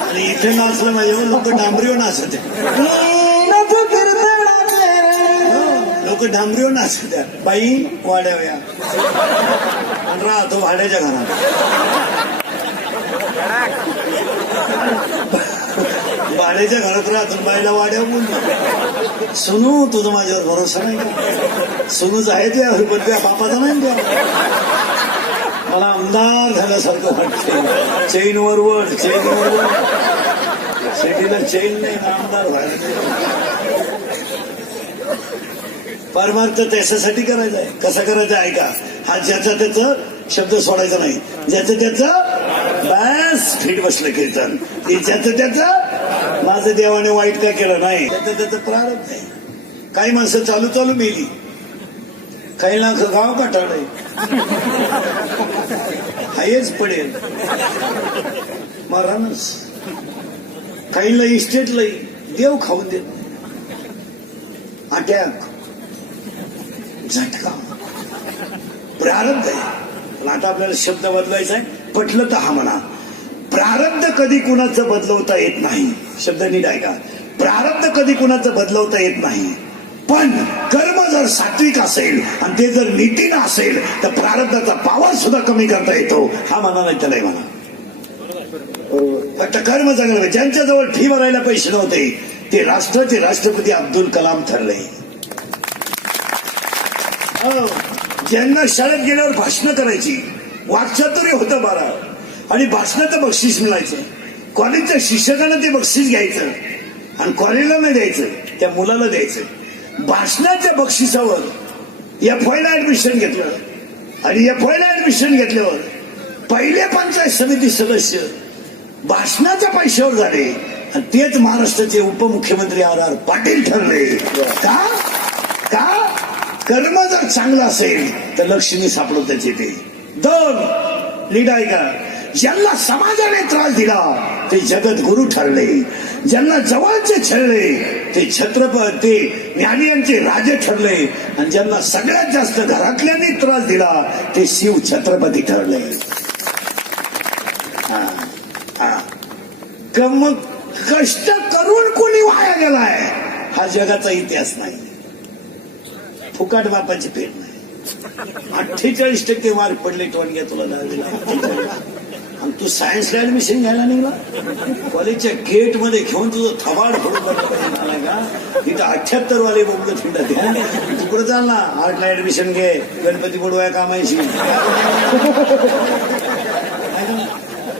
आणि इथे नाचलं माझ्यावर लोक डांबरीवर नाचत लोक डांबरीवर नाचत बाई वाड्याव्या आणि राहतो भाड्याच्या घरात. भाड्याच्या घरात राहतो बाईला वाड्या बोल सुनू तुझं माझ्यावर भरोसा नाही का? सुनूच आहे तुझ्या पण तुझ्या बापाचा नाही तुझ्या. मला आमदार झाल्यासारखं वाटतं. चेन वरवड शेतीला चेन नाही आमदार व्हायला. परमार्थ त्याच्यासाठी करायचा आहे. कसा करायचा आहे का? हा ज्याचा त्याचं शब्द सोडायचा नाही. ज्याचं त्याचं बस फिट बसलं कीर्तन. ते ज्याचं त्याचं माझं देवाने वाईट काय केलं नाही त्याचं त्याचं प्रारंभ नाही. काही माणसं चालू चालू मेली. काही लाख गाव काटाळलंय हायच पडेल मारानच. काहींना इस्टेटलाही देव खाऊन देत. अटॅक झटका प्रारब्ध आहे. पण आता आपल्याला शब्द बदलायचा आहे. पटलं तर हा म्हणा. प्रारब्ध कधी कुणाचं बदलवता येत नाही. शब्द नीट आहे का? प्रारब्ध कधी कुणाचं बदलवता येत नाही. पण कर्म जर सात्विक असेल आणि ते जर नीतीनं असेल तर प्रारब्धाचा पावर सुद्धा कमी करता येतो. हा म्हणा नाही त्यालाही म्हणा. फक्त कर्म चांगलं. ज्यांच्या जवळ फी भरायला पैसे नव्हते ते राष्ट्राचे राष्ट्रपती अब्दुल कलाम ठरले. ज्यांना शाळेत गेल्यावर भाषणं करायची वाक्चातुर्य होतं 12 आणि भाषणाचं बक्षीस मिळायचं. कॉलेजच्या शिक्षकांना ते बक्षीस घ्यायचं आणि कॉलेजला नाही द्यायचं त्या मुलाला द्यायचं. भाषणाच्या बक्षिसावर एफवायला ऍडमिशन घेतलं आणि एफवायला ऍडमिशन घेतल्यावर पहिले पंचायत समिती सदस्य भाषणाच्या पैशावर झाले आणि तेच महाराष्ट्राचे उपमुख्यमंत्री आर पाटील ठरले. का? कर्म जर चांगलं असेल तर लक्ष्मी सापडतच येते. 2 लीड आहे का? ज्यांना समाजाने त्रास दिला ते जगत गुरु ठरले. ज्यांना जवळचे छळले ते छत्रपती ते ज्ञानियांचे राजे ठरले आणि ज्यांना सगळ्यात जास्त घरातल्यांनी त्रास दिला ते शिव छत्रपती ठरले. कष्ट करून कोणी वाया गेलाय हा जगाचा इतिहास नाही. फुकाट बापाची पेट नाही. 48% मार्क पडले टोनग्या तुला 10वीला आणि तू सायन्सला ऍडमिशन घ्यायला निघला. कॉलेजच्या गेट मध्ये घेऊन तुझं थबाड फोडून झालाय का? इथं 78 वाले बोबलं थिंडत तू पुढे चाल ना. आर्टला ऍडमिशन घे. गणपती बुडवाया कामायची.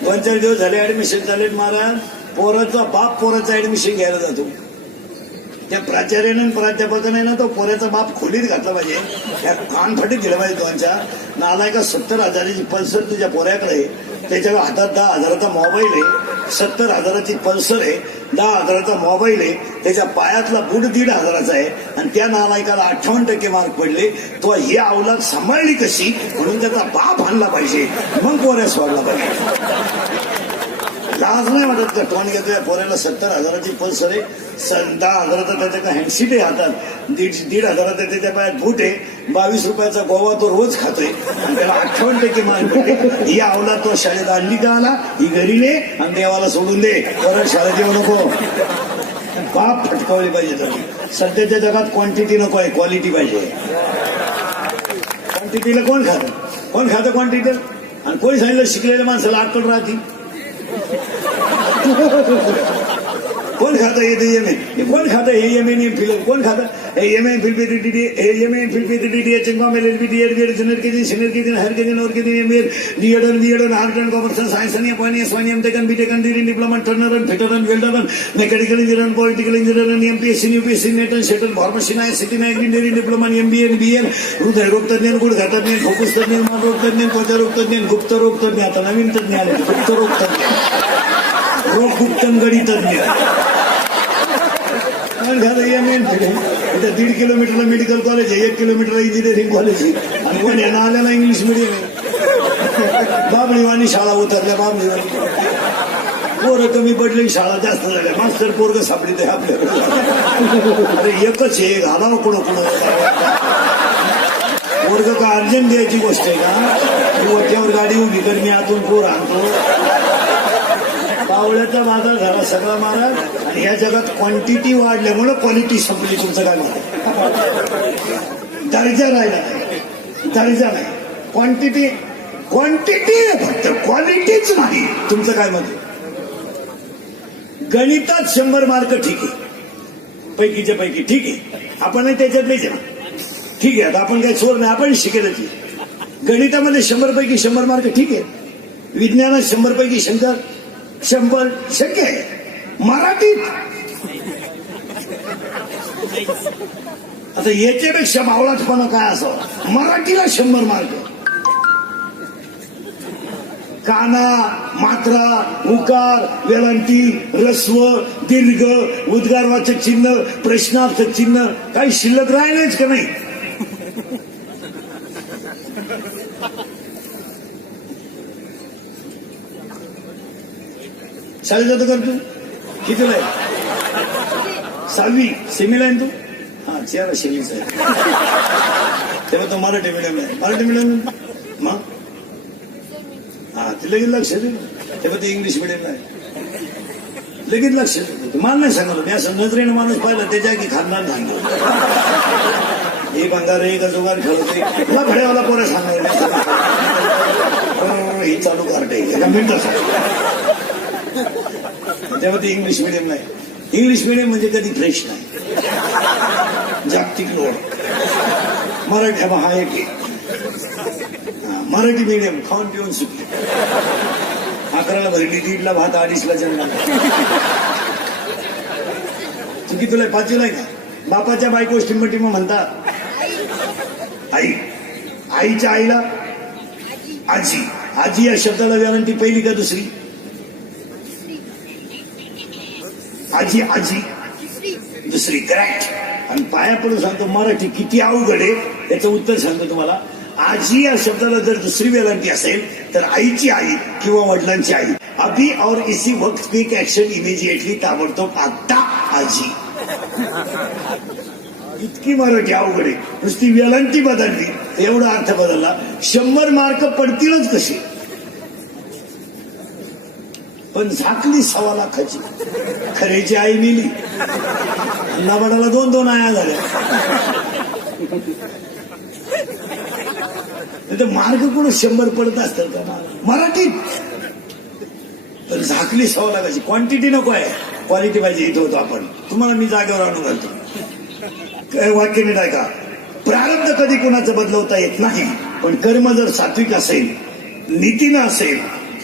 2-4 दिवस झाले ऍडमिशन चालेल महाराज. पोराचा बाप पोराचं ऍडमिशन घ्यायला जातो. त्या प्राचार्यानं प्राध्यापकाने ना तो पोऱ्याचा बाप खोलीत घातला पाहिजे. त्या कानफटीत दिलं पाहिजे. 2च्या नालायका 70,000ची पल्सर तुझ्या पोऱ्याकडे. त्याच्या हातात 10,000चा मोबाईल आहे. 70,000ची पल्सर आहे. 10,000चा मोबाईल आहे. त्याच्या पायातला बूट 1,500चा आहे आणि त्या नालायकाला 58% मार्क पडले. तो ही अवलाद सांभाळली कशी म्हणून त्याचा बाप आणला पाहिजे. मग पोऱ्या सोडला पाहिजे. लाज नाही वाटत का? टोन घेतोय पोऱ्याला 70,000ची पल्सर आहे. 10,000चा त्याच्या हँडशीट आहे हातात. 1,500चा त्याच्या पायात बूट आहे. 22 रुपयाचा गोवा तो रोज खातोय आणि त्याला 58% मार्क पडले. ही अवलाद तो शाळेत आणली का आला ही घरी ने आणि देवाला सोडून दे. परत शाळेत येऊ नको. बाप फटकावली पाहिजे. तर सध्याच्या जगात क्वांटिटी नको आहे क्वालिटी पाहिजे. क्वांटिटीला कोण खातं क्वांटिटी? आणि कोणी सांगितलं शिकलेल्या माणसाला अक्कल राहते? कोण खातं हे कोण खातं हे एम.ए. फिल कोण खातं MA. Phil MA. Phil LLB junior KG senior KG higher KG lower KG MA. BEd art and commerce science आणि एस1 MTech BTech diploma turner fitter welder mechanical engineer political engineer MPSC UPSC NET शेटल pharmacy city engineering diploma MBA BEd हृदयरोग तज्ञ गुडघा तज्ञ फुफ्फुस तज्ञ मानरोग तज्ञ त्वचारोग तज्ञ गुप्तरोग तज्ञ. आता नवीन तज्ञ आले गुप्तरोग तज्ञ रोग गुप्तंगडी तज्ञ. इथं 1.5 किलोमीटरला मेडिकल कॉलेज आहे. 1 किलोमीटरला इंजिनिअरिंग कॉलेज आहे आणि पण यांना आलेला इंग्लिश मिडियम आहे. बाबळीवाणी शाळा उतरल्या. बाबळीवाणी पोरं कमी पडले शाळा जास्त झाल्या. मास्टर पोरग सापडीत आहे आपल्याला. अरे एकच आहे घालावं कुणं पोरग का अर्जंट द्यायची गोष्ट आहे का? वट्यावर गाडी उभी कर मी आतून पोर आणतो. आवळ्याचा बाजार झाला सगळा महाराज. आणि या जगात क्वांटिटी वाढल्यामुळे क्वालिटी संपली. तुमचं काय मत? दर्जा राहिला नाही, दर्जा नाही. क्वांटिटी फक्त क्वालिटीच नाही. तुमचं काय मत? गणितात 100 मार्क ठीक आहे, पैकीच्या पैकी ठीक आहे, आपण त्याच्यातलेच आहे. ठीक आहे, आता आपण काही चोर नाही, आपण शिकेलच. गणितामध्ये 100 पैकी 100 मार्क ठीक आहे. विज्ञानात 100 पैकी 100 शक्य आहे. मराठीत आता याच्यापेक्षा बावळाटपणा काय असावं? मराठीला 100 मार्क. काना, मात्रा, उकार, वेलांटी, रस्व, दीर्घ, उद्गारवाचक चिन्ह, प्रश्नार्थक चिन्ह काही शिल्लक राहिलेच का नाही? शाळेत जातो कर तू? कितीला आहे? 6वी सेमीला आहे तू? हा, चेहरा सेमीचा आहे. तेव्हा तो मराठी मीडियम आहे. मराठी मीडियम मग हा, ते लगेच लक्ष दे. तेव्हा ते इंग्लिश मीडियमला आहे, लगेच लक्ष दे. मला नाही सांगलं, मी असं नजरेनं माणूस पाहिला त्याच्या की खानदान सांगतो. हे बंगार एक जुगार खेळवते, तुला भड्यावाला पोरं सांगायला ही चालू कार्ट आहे एका मिनिटात. तेव्हा ते इंग्लिश मीडियम नाही. इंग्लिश मीडियम म्हणजे कधी फ्रेश नाही, जागतिक लोड. मराठी हा एक मराठी मीडियम खाऊन पिऊन सुटली. 11ला भरली, 1:30ला भात, 2:30ला जन्म. चुकी तुला 5वीला आहे का? बापाच्या बायको टिंबटिंब म्हणतात आई, आईच्या आईला आजी. आजी या शब्दाला गॅरंटी पहिली का दुसरी? आजी दुसरी. करेक्ट. आणि पाया पडून सांगतो मराठी किती अवघड आहे याचं उत्तर सांगतो तुम्हाला. आजी या शब्दाला जर दुसरी वेलांटी असेल तर आईची आई किंवा वडिलांची आई. अभी और इसी वक्त क्विक एक्शन इमिजिएटली, ताबडतोब आता आजी. इतकी मराठी अवघड आहे. नुसती वेलांटी बदलली एवढा अर्थ बदलला. 100 मार्क पडतीलच कशी? पण झाकली 1.25 लाखाची. खरेची आई मिली, नाबाडाला 2 आया झाल्या. मार्क कुठं 100 पडत असतात का मराठीत? पण झाकली 1.25 लाखाची. क्वांटिटी नको आहे, क्वालिटी पाहिजे. इथं होतो आपण. तुम्हाला मी जागेवर आणून घालतो. वाक्य नीट ऐका. प्रारब्ध कधी कोणाचं बदलवता येत नाही, पण कर्म जर सात्विक असेल, नीतीनं असेल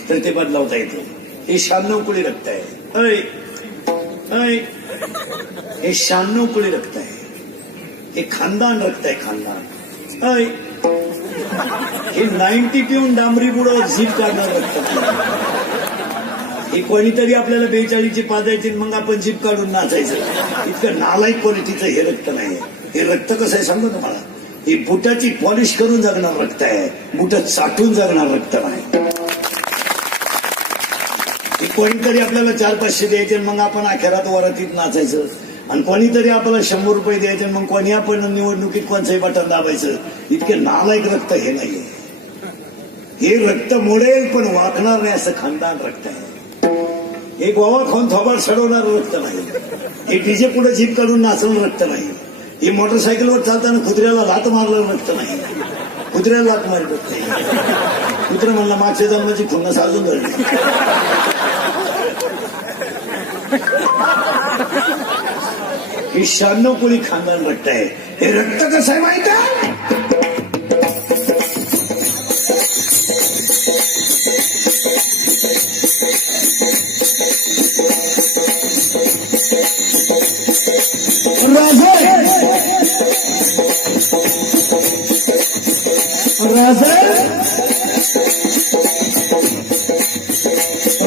तर ते बदलवता येतं. हे 96 कुळी रक्त आहे. हे 96 कुळी रक्त आहे. हे खानदान रक्त आहे, खानदान. हे 90 पिऊन डांबरी बुडं झीप काढणार रक्त. हे कोणीतरी आपल्याला 42ची पाजायची, मग आपण जीप काढून नाचायचं. इतकं नालायक क्वालिटीचं हे रक्त नाही. हे रक्त कसं आहे सांगतो तुम्हाला. हे बुटाची पॉलिश करून जगणार रक्त आहे, बुटात साठून जगणार रक्त नाही. हे कोणीतरी आपल्याला 400-500 द्यायचे, मग आपण अखेरात वरातीत नाचायचं. आणि कोणीतरी आपल्याला 100 रुपये द्यायचे, मग कोणी आपण निवडणुकीत कोणचंही बटन दाबायचं. इतके नालायक रक्त हे नाहीये. हे रक्त मोडेल पण वाकणार नाही असं खानदान रक्त आहे. हे गोवा खाऊन थोबाड सडवणार रक्त नाही. हे डीजे पुढे जीप काढून नाचणार रक्त नाही. हे मोटरसायकलवर चालताना कुत्र्याला लात मारलं रक्त नाही. कुत्र्याला लात मारत नाही. कुत्रा म्हणला मागच्या जन्माची खुन्नस अजून धरली. हे 96 कोळी खानदान रक्त आहे. हे रक्त कसं आहे माहिती आहे?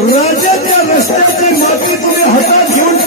राजाच्या रस्त्याची माती तुम्ही हातात घेऊन